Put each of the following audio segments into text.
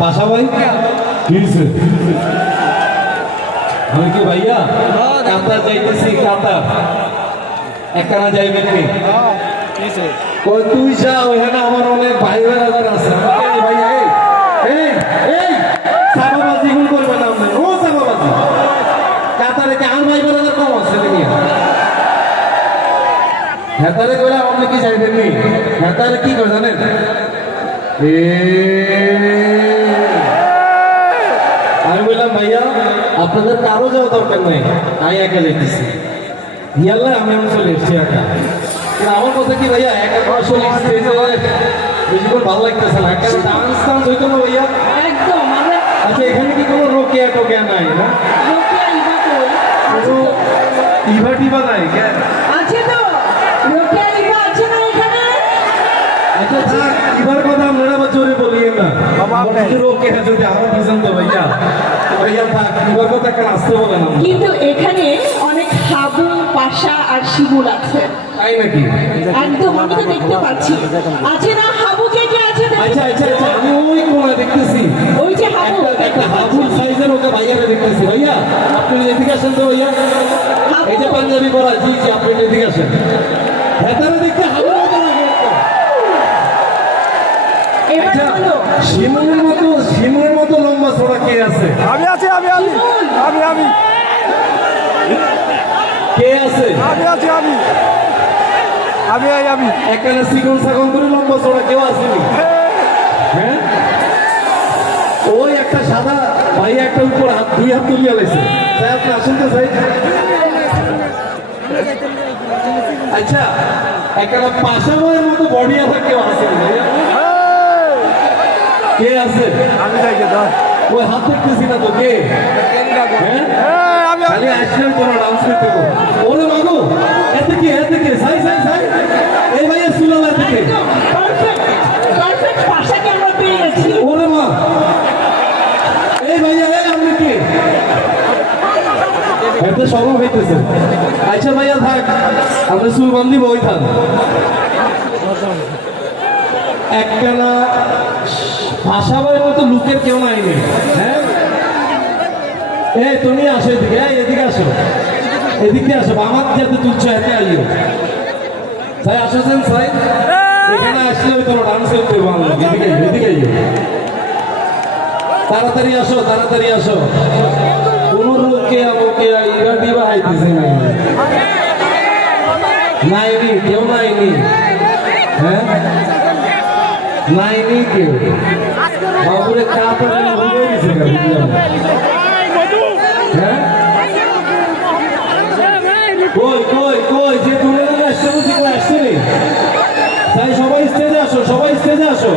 পাশা ভাই কি হয়েছে? আমি কি ভাইয়া কাতার যাইতেছি, কাতার একখানা যাইবেন নি? কই তুই যা, ওইখানে আমার অনেক ভাই বেড়াদার আছে। এই ভাইয়া এই সাবাবাজি গুলো করবে না আপনি, ও সাবাবাজি কাতারে কি আর ভাই বেড়াদার কম আছে নাকি? হেতারে করে আপনি কি যাইবেন নি? হেতারে কি করে জানেন? আমি বললাম ভাইয়া আপনাদের কারো যাওয়া দরকার নাই, আমি একা যাইতেছি। ইয়াল্লা আমি চলে এসছি একা। আমার কথা কি ভাইয়া একা আসলে স্টেজে বেশিক্ষণ ভালো লাগতেছে না, একা ডান্স টান্স হইতো না ভাইয়া? একদম আমরা আচ্ছা এখানে কি কোনো রোকেয়া টোকেয়া নাই না? রোকেয়া ইভা কই? কোনো ইভা টিভা নাই কেন? আছে তো, রোকেয়া ইভা আছে না এখানে? আচ্ছা থাক, ইভার কথা আপনারা আবার জোরে বলিয়েন না। রোকেয়া যদি আরো বুঝেন তো ভাইয়া, ভাইয়া থাক, ইভার কথা একটা আসতে বলেন। কিন্তু এখানে অনেক হাবু, পাশা আর শিমুল আছে। তাই নাকি? একদম আমি তো দেখতে পাচ্ছি। আছে না হাবু, কে কে আছে দেখতে? আচ্ছা আচ্ছা আচ্ছা, আমি ওই কোণে দেখতেছি ওই যে হাবু, একটা হাবুর সাইজের ওকে ভাইয়ারে দেখতেছি। ভাইয়া আপনি এদিকে আসেন তো ভাইয়া, এই যে পাঞ্জাবি পরা, জি জি আপনি এদিকে আসেন। ভেতরে দেখতে হাবুর মতো লাগে একদম। এবার আচ্ছা বলো শিমুলের মতো লম্বা ছোড়া কে আছে? আমি আছি আমি আমি শিমুল। আমি আমি কে আছে? আমি আছি আমি আমি এই আমি এখানে সিগন সাগন করে লম্বা ছোড়া কেউ আসেনি? হ্যাঁ ওই একটা সাদা ভাইয়া একটা উপর হাত, দুই হাত তুলিয়া লাইছে। তাই আপনি আসেন তো চাই। আচ্ছা একটা পাশাবাইয়ের মতো বডি আছে কেউ আসেনি ভাইয়া? কে আছে? আমি যাই কে ধর ওই হাত দেখতেছি না তো, কে? হ্যাঁ আমি খালি আসলেন তোরা ডান্স করতে গো। ওরে মাগো এতে কি সাই এই ভাইয়া সুলালা থেকে। একদম পারফেক্ট পারফেক্ট পাশাকে আমরা পেয়ে গেছি। ওরে মা এই ভাইয়া আপনি কে? এতে সরব হইতেছে। আচ্ছা ভাইয়া থাক, আমরা সুলবান্দি বই থাক একখানা ভাষাবাইয়ের মতো লুকের কেউ নাইনি। হ্যাঁ তুমি আসো এদিকে, এদিকে আসো, এদিকে আসো, আমার যাতে তুলছো এতে আইও। তাই আসছেন সাই, এখানে আসলে ওই তোমার ডান্স করতে হবে। এদিকে আইও, তাড়াতাড়ি আসো তাড়াতাড়ি আসো। কোনো লোকে আমাকে ইরা দিবা হাইতেছে নাইনি, কেউ নাইনি। হ্যাঁ নাইনি কেউ। বাবুরে কাপড় হয়ে গেছে হ্যাঁ কই যে তুলে আসতে বুঝি কেউ আসছে নি? তাই সবাই স্টেজে আসো, সবাই স্টেজে আসো।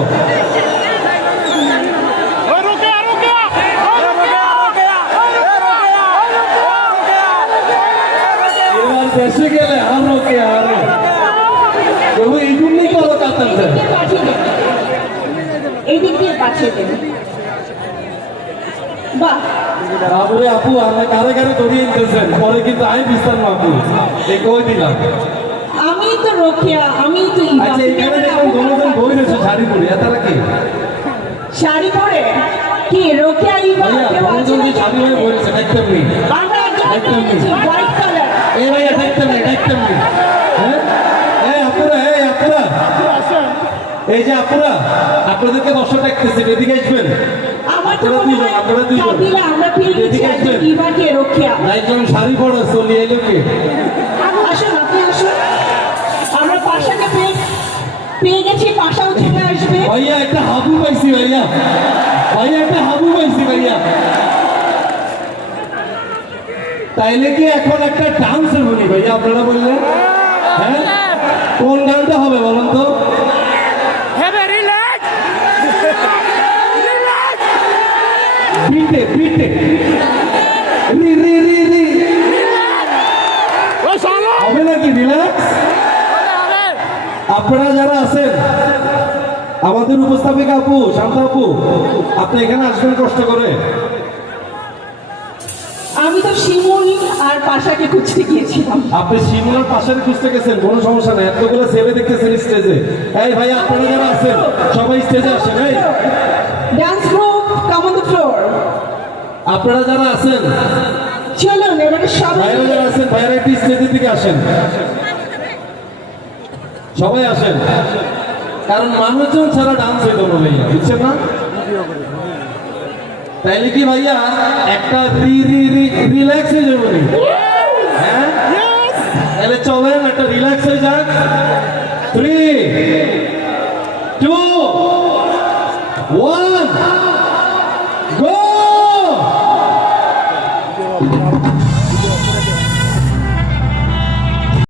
এবার দেশে গেলে আরো কে আরো কেউ এই জন্যই করো কাতার যায়। এই দিক দিয়ে পাঠিয়ে দেবে। বাহ তারপরে আপু আমরা কারে কারে ধরিয়ে নিতেছেন, পরে কিন্তু আমি বিস্তার না আপু এ কই দিলাম। আমি তো রোকেয়া, আমি তো ইভা। আচ্ছা এখানে দেখলাম দুজন বই রয়েছে শাড়ি পরে, এতারা কি? শাড়ি পরে কি রোকেয়া ইভা ভাইয়া কেউ আছে দুজন নাকি? শাড়ি পরে বই রয়েছে, দেখতাম নি। আমরা একজনকে পেয়েছি, হোয়াইট কালার। এই ভাইয়া দেখতাম নি। হ্যাঁ আপুরা এই যে আপুরা আপনাদেরকে দর্শক দেখতেছি, এদিকে আসবেন। আমার তো আপনারা মনে দুজন, হয় আপনারা দুজন। কাবিলা আমরা পেয়ে গেছি এদিকে একজন আসবেন। ইভাকে রোকেয়া। একজন শাড়ি পরে চলিয়ে এলো কে? আসুন আপনি আসুন, আমরা পাশাকে পেয়ে গেছি, পাশাও চলে আসবে। ভাইয়া একটা হাবু পাইছি ভাইয়া, একটা হাবু পাইছি ভাইয়া। তাইলে কি এখন একটা ডান্স হবে ভাইয়া আপনারা বললেন? হ্যাঁ কোন গানটা হবে বলুন তো? পিটে রি হবে নাকি রিল্যাক্স? আপনারা যারা আছেন, আমাদের উপস্থাপিকা আপু, শান্তা আপু, আপনি এখানে আসবেন কষ্ট করে। আমি তো শিমুল আর পাশাকে খুঁজতে গিয়েছিলাম। আপনি শিমুলার পাশের খুঁজতে গেছেন, কোনো সমস্যা নেই। এতগুলো ছেলে দেখতেছেন স্টেজে। এই ভাই আপনারা যারা আছেন সবাই স্টেজে আসেন। এই dance group come on the floor. আপনারা যারা আছেন চলুন এবারে সবাই বাইরে যারা আছেন বাইরে একটু স্টেজের দিকে আসেন, সবাই আসেন, কারণ মানুষজন ছাড়া ডান্স হইতো না ভাইয়া, বুঝছেন না? তাইলে কি ভাইয়া একটা রিল্যাক্স হয়ে যাবো নি? হ্যাঁ, তাহলে চলেন একটা রিল্যাক্স হয়ে যাক। 3